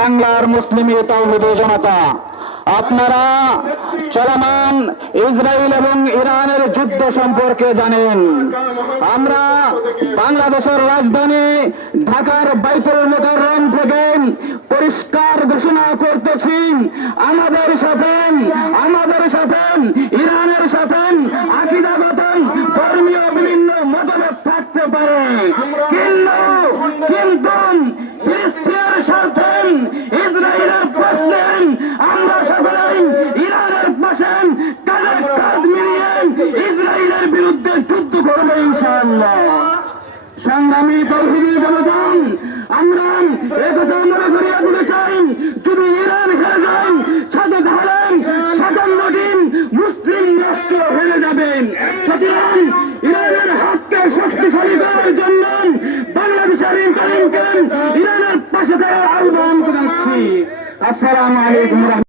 বাংলার মুসলিম জনতা, আপনারা চলমান ইসরায়েল এবং ইরানের যুদ্ধ সম্পর্কে জানেন। আমরা বাংলাদেশের রাজধানী ঢাকার বাইতুল মোকাররম থেকে পরিষ্কার ঘোষণা করতেছি। আমাদের সাথে আমাদের সাথে, ইরানের সাথে আকিদাগত ধর্মীয় বিভিন্ন মতভেদ থাকতে পারে। কিন্তু কিন্তু ফিলিস্তিনের স্বার্থে ইসরায়েলের প্রশ্নে আমরা সকলেই ইরানের পাশে ইসরায়েলের বিরুদ্ধে যুদ্ধ করব ইনশাআল্লাহ। সংগ্রামী তৌহিদি জনগণ, আমরা একথা মনে করিয়া দিতে চাই, যদি ইরান হেরে যায়, সাথে তাহলেন সাতান্ন দিন মুসলিম রাষ্ট্র হেরে যাবেন সুতরাং ইরানের ইরানের পাশে থেকে আহ্বান জানাচ্ছি। আসসালামু আলাইকুম